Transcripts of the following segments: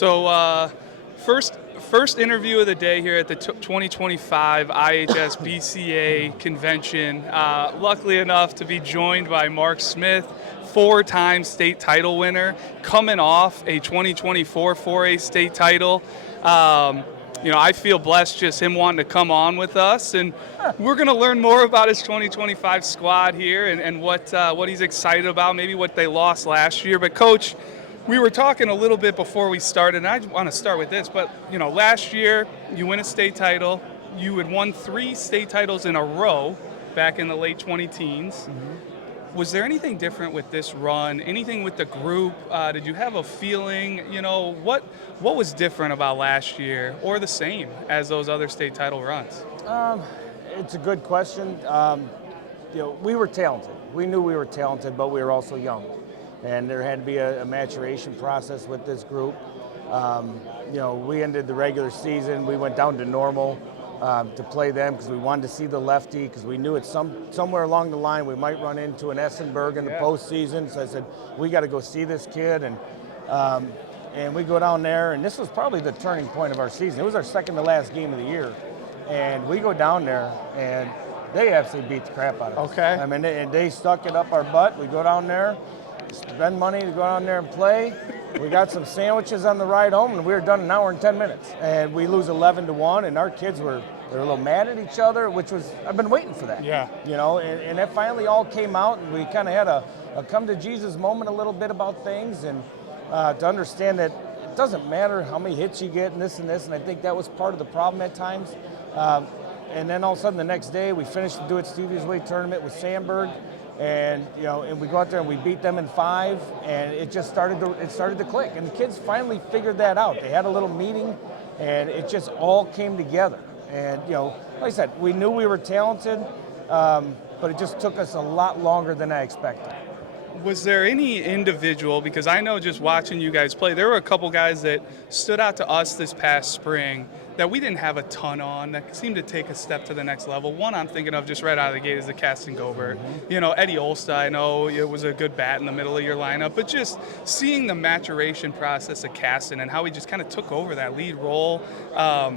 So first interview of the day here at the 2025 IHSBCA convention. Luckily enough to be joined by Mark Smith, four-time state title winner, coming off a 2024 4A state title. I feel blessed just him wanting to come on with us, and we're going to learn more about his 2025 squad here and what he's excited about, maybe what they lost last year. But Coach, we were talking a little bit before we started, and I want to start with this, but last year you win a state title. You had won 3 state titles in a row back in the late 20-teens. Mm-hmm. Was there anything different with this run? Anything with the group? Did you have a feeling? What was different about last year, or the same as those other state title runs? It's a good question. We were talented. We knew we were talented, but we were also young. And there had to be a maturation process with this group. We ended the regular season. We went down to Normal to play them because we wanted to see the lefty, because we knew somewhere along the line we might run into an Essenberg in the postseason. So I said, we got to go see this kid. And we go down there, and this was probably the turning point of our season. It was our second to last game of the year. And we go down there, and they absolutely beat the crap out of us. Okay. I mean, they stuck it up our butt. We go down there, spend money to go down there and play. We got some sandwiches on the ride home, and we were done in an hour and 10 minutes. And we lose 11-1, and our kids were a little mad at each other, which was, I've been waiting for that. Yeah. And that finally all came out, and we kind of had a come to Jesus moment a little bit about things, and to understand that it doesn't matter how many hits you get and this, and I think that was part of the problem at times. And then all of a sudden the next day we finished the Do It Stevie's Way tournament with Sandberg. And and we go out there and we beat them in 5, and it just started to click. And the kids finally figured that out. They had a little meeting, and it just all came together. And like I said, we knew we were talented, but it just took us a lot longer than I expected. Was there any individual, because I know just watching you guys play, there were a couple guys that stood out to us this past spring that we didn't have a ton on, that seemed to take a step to the next level. One I'm thinking of just right out of the gate is the Caston Gobert. Mm-hmm. Eddie Olsta, I know it was a good bat in the middle of your lineup, but just seeing the maturation process of Caston and how he just kind of took over that lead role,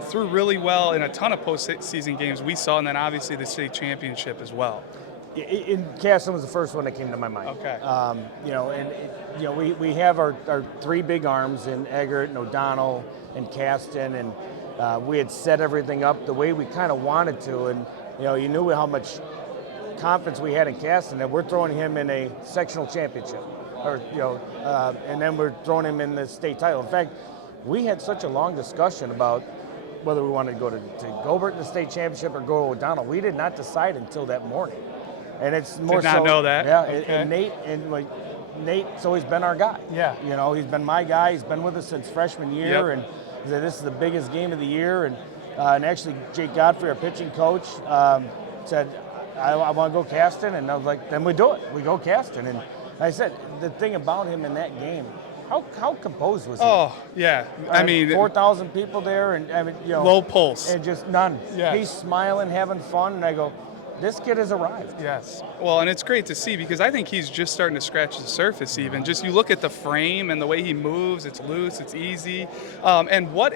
threw really well in a ton of postseason games we saw, and then obviously the state championship as well. Caston was the first one that came to my mind. Okay. We have our 3 big arms in Eggert and O'Donnell and Caston, and we had set everything up the way we kind of wanted to, and you knew how much confidence we had in Caston that we're throwing him in a sectional championship, and then we're throwing him in the state title. In fact, we had such a long discussion about whether we wanted to go to Gobert in the state championship or go to O'Donnell. We did not decide until that morning. And it's more Did not know that. Yeah, okay. and Nate's always been our guy. Yeah. He's been my guy. He's been with us since freshman year, Yep. and he said this is the biggest game of the year. And actually, Jake Godfrey, our pitching coach, said, I want to go Caston, and I was like, then we do it. We go Caston. And I said, the thing about him in that game, how composed was he? Oh, yeah. I mean, 4,000 people there, and low pulse. And just none. Yeah. He's smiling, having fun, and I go, this kid has arrived. Yes. Well, and it's great to see, because I think he's just starting to scratch the surface even. Just you look at the frame and the way he moves, it's loose, it's easy. And what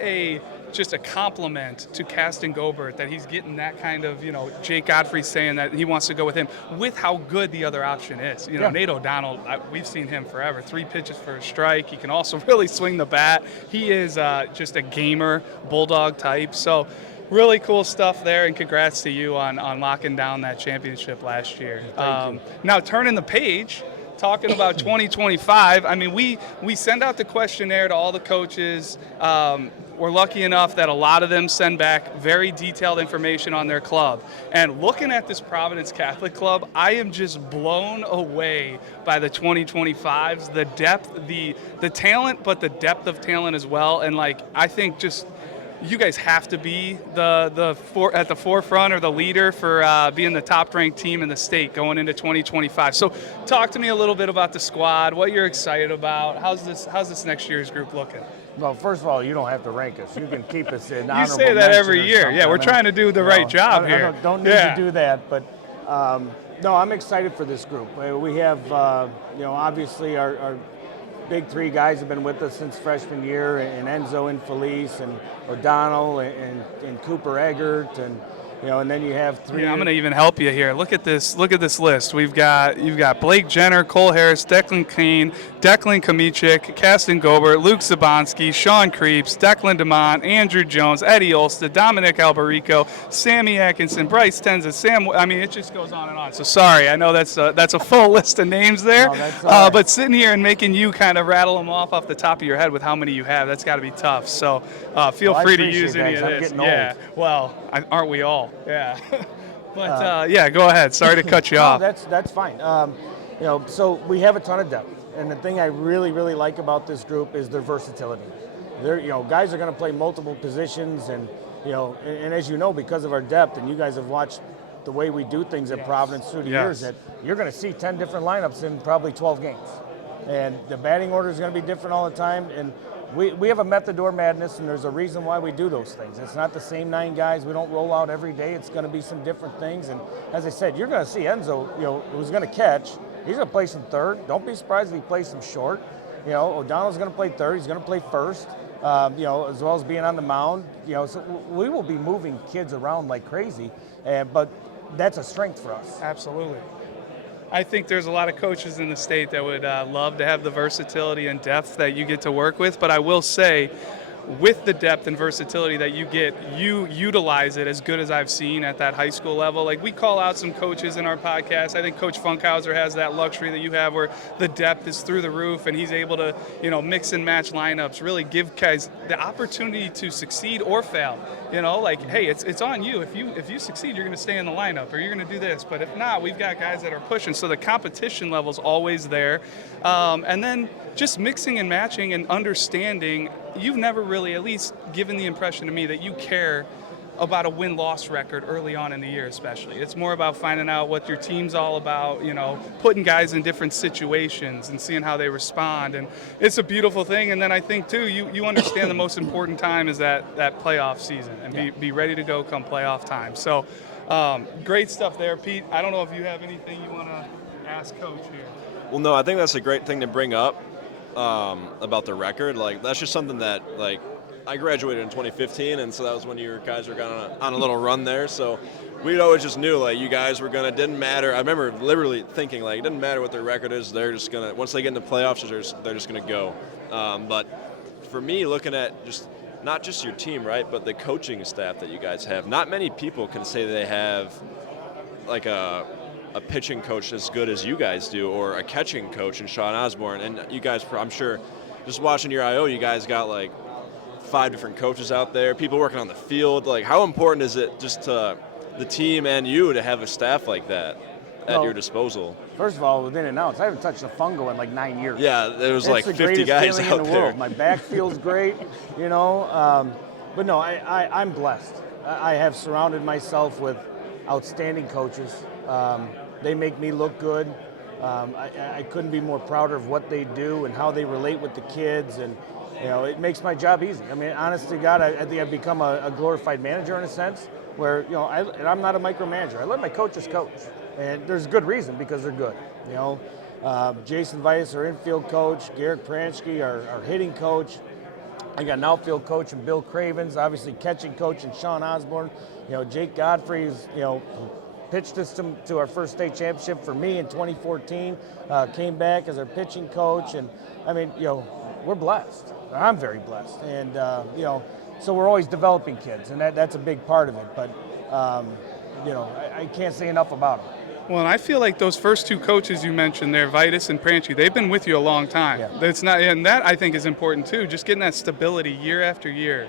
just a compliment to Caston Gobert that he's getting that kind of, Jake Godfrey saying that he wants to go with him, with how good the other option is. Nate O'Donnell, we've seen him forever. 3 pitches for a strike. He can also really swing the bat. He is just a gamer, bulldog type. So really cool stuff there, and congrats to you on locking down that championship last year. Thank you. Now, turning the page, talking about 2025, I mean, we send out the questionnaire to all the coaches. We're lucky enough that a lot of them send back very detailed information on their club. And looking at this Providence Catholic club, I am just blown away by the 2025s, the depth, the talent, but the depth of talent as well. And I think just you guys have to be at the forefront or the leader for being the top-ranked team in the state going into 2025. So, talk to me a little bit about the squad, what you're excited about. How's this next year's group looking? Well, first of all, you don't have to rank us. You can keep us in. You say that every year. Yeah, we're trying to do the right job here. Don't need to do that, but no, I'm excited for this group. We have, obviously our big three guys have been with us since freshman year, and Enzo Infelice and O'Donnell and Cooper Eggert, and and then you have three. Yeah, I'm going to even help you here. Look at this list. You've got Blake Jenner, Cole Harris, Declan Kane, Declan Kamichik, Caston Gobert, Luke Zabanski, Sean Creeps, Declan DeMont, Andrew Jones, Eddie Olsta, Dominic Alberico, Sammy Atkinson, Bryce Tenza, Sam. I mean, it just goes on and on. So sorry, I know that's a full list of names there. No, that's all right. But sitting here and making you kind of rattle them off the top of your head with how many you have, that's got to be tough. So feel free to use any of this. Yeah. Well, aren't we all? Yeah. But yeah, go ahead. Sorry to cut you off. That's fine. So we have a ton of depth, and the thing I really like about this group is their versatility. Guys are going to play multiple positions, and and as you know, because of our depth, and you guys have watched the way we do things at Providence through the years, that you're going to see 10 different lineups in probably 12 games, and the batting order is going to be different all the time, and we have a method or madness, and there's a reason why we do those things. It's not the same 9 guys. We don't roll out every day. It's going to be some different things. And as I said, you're going to see Enzo, who's going to catch. He's going to play some third. Don't be surprised if he plays some short. O'Donnell's going to play third. He's going to play first, as well as being on the mound. So we will be moving kids around like crazy, but that's a strength for us. Absolutely. I think there's a lot of coaches in the state that would love to have the versatility and depth that you get to work with, but I will say, with the depth and versatility that you get, you utilize it as good as I've seen at that high school level. Like, we call out some coaches in our podcast. I think Coach Funkhauser has that luxury that you have, where the depth is through the roof, and he's able to, mix and match lineups, really give guys the opportunity to succeed or fail. Hey, it's on you. If you succeed, you're going to stay in the lineup, or you're going to do this. But if not, we've got guys that are pushing. So the competition level's always there. And then just mixing and matching and understanding, you've never really, at least given the impression to me, that you care about a win-loss record early on in the year especially. It's more about finding out what your team's all about, putting guys in different situations and seeing how they respond. And it's a beautiful thing. And then I think, too, you understand the most important time is that playoff season, and be ready to go come playoff time. So great stuff there, Pete. I don't know if you have anything you want to ask Coach here. Well, no, I think that's a great thing to bring up about the record. Like, that's just something that, I graduated in 2015, and so that was when you guys were on a little run there. So we always just knew, you guys were didn't matter. I remember literally thinking, it didn't matter what their record is, they're just going to, once they get into playoffs, they're just going to go. But for me, looking at not just your team, right, but the coaching staff that you guys have, not many people can say they have, a pitching coach as good as you guys do, or a catching coach in Sean Osborne. And you guys, I'm sure, just watching your IO, you guys got 5 different coaches out there, people working on the field. How important is it just to the team and you to have a staff like that at your disposal? First of all, within and outs, I haven't touched a fungo in 9 years. Yeah, there was it's 50 guys out in the there. World. My back feels great, but no, I'm blessed. I have surrounded myself with outstanding coaches. They make me look good. I couldn't be more prouder of what they do and how they relate with the kids, and it makes my job easy. I mean, honest to God, I think I've become a glorified manager in a sense, where I'm not a micromanager. I let my coaches coach, and there's good reason, because they're good. Jason Weiss, our infield coach, Garrett Pransky, our hitting coach. I got an outfield coach and Bill Cravens, obviously catching coach and Sean Osborne. Jake Godfrey's pitched us to our first state championship for me in 2014. Came back as our pitching coach, and I mean, we're blessed. I'm very blessed, and so we're always developing kids, and that's a big part of it. But I can't say enough about them. Well, and I feel like those first 2 coaches you mentioned there, Vitus and Pranchy, they've been with you a long time. Yeah. That's not, and that I think is important too. Just getting that stability year after year.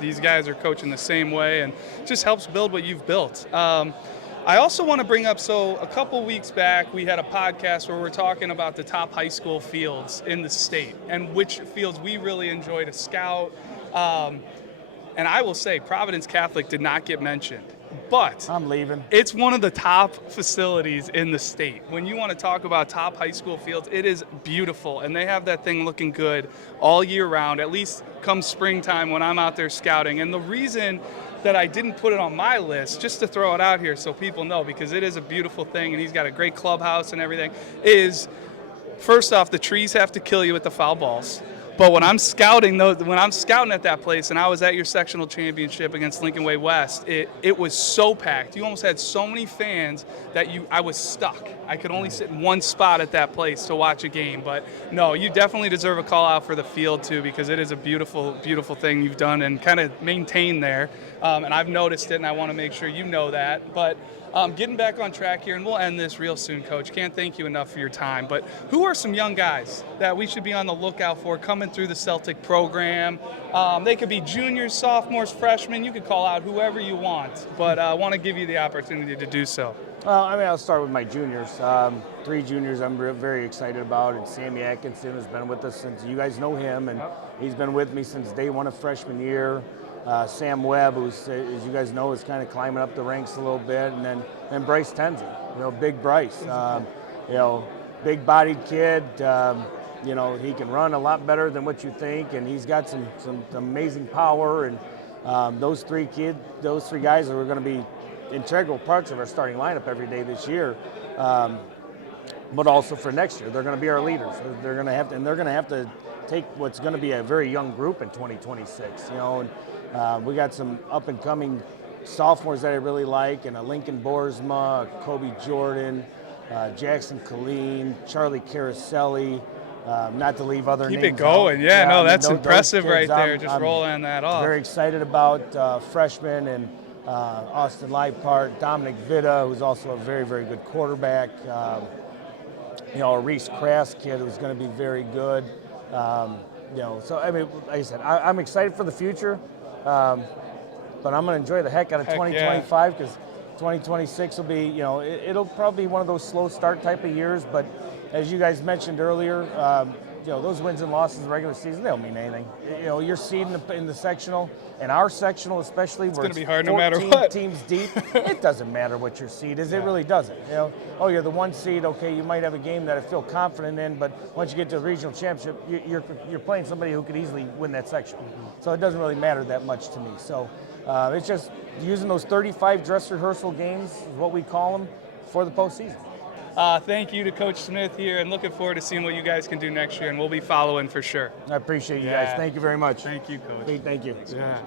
These guys are coaching the same way, and it just helps build what you've built. I also want to bring up, so a couple weeks back, we had a podcast where we're talking about the top high school fields in the state and which fields we really enjoy to scout. And I will say, Providence Catholic did not get mentioned. But I'm leaving. It's one of the top facilities in the state. When you want to talk about top high school fields, it is beautiful, and they have that thing looking good all year round, at least come springtime when I'm out there scouting. And the reason that I didn't put it on my list, just to throw it out here so people know, because it is a beautiful thing, and he's got a great clubhouse and everything, is first off, the trees have to kill you with the foul balls. But when I'm scouting at that place, and I was at your sectional championship against Lincoln Way West, it was so packed. You almost had so many fans that I was stuck. I could only sit in one spot at that place to watch a game. But no, you definitely deserve a call out for the field too, because it is a beautiful, beautiful thing you've done and kind of maintained there. And I've noticed it, and I want to make sure you know that. But getting back on track here, and we'll end this real soon, Coach. Can't thank you enough for your time. But who are some young guys that we should be on the lookout for coming through the Celtic program? They could be juniors, sophomores, freshmen. You could call out whoever you want. But I want to give you the opportunity to do so. I'll start with my juniors. 3 juniors I'm very excited about, and Sammy Atkinson has been with us since, you guys know him, and he's been with me since day one of freshman year. Sam Webb, who's, as you guys know, is kind of climbing up the ranks a little bit, and then Bryce Tenzie, big Bryce, big-bodied kid. He can run a lot better than what you think, and he's got some amazing power. And those three guys are going to be integral parts of our starting lineup every day this year. But also for next year, they're going to be our leaders. They're going to have to take what's going to be a very young group in 2026. We got some up and coming sophomores that I really like, and a Lincoln Boersma, Kobe Jordan, Jackson Colleen, Charlie Caroselli. Not to leave other names. Keep it going. out. That's impressive right there. Just rolling that off. Very excited about freshmen and Austin Leipart, Dominic Vida, who's also a very, very good quarterback. A Reese Crass kid who's going to be very good. Like I said, I'm excited for the future, but I'm going to enjoy the heck out of 2025 because 2026 will be, it'll probably be one of those slow start type of years. But as you guys mentioned earlier, those wins and losses in the regular season, they don't mean anything. You're seeding in the sectional, and our sectional especially, where it's going to be hard no 14 matter what. teams deep, it doesn't matter what your seed is. It really doesn't. You're the 1 seed. Okay, you might have a game that I feel confident in, but once you get to the regional championship, you're playing somebody who could easily win that section. So it doesn't really matter that much to me. So it's just using those 35 dress rehearsal games is what we call them for the postseason. Thank you to Coach Smith here, and looking forward to seeing what you guys can do next year, and we'll be following for sure. I appreciate you guys. Thank you very much. Thank you, Coach. Thank you. Yeah.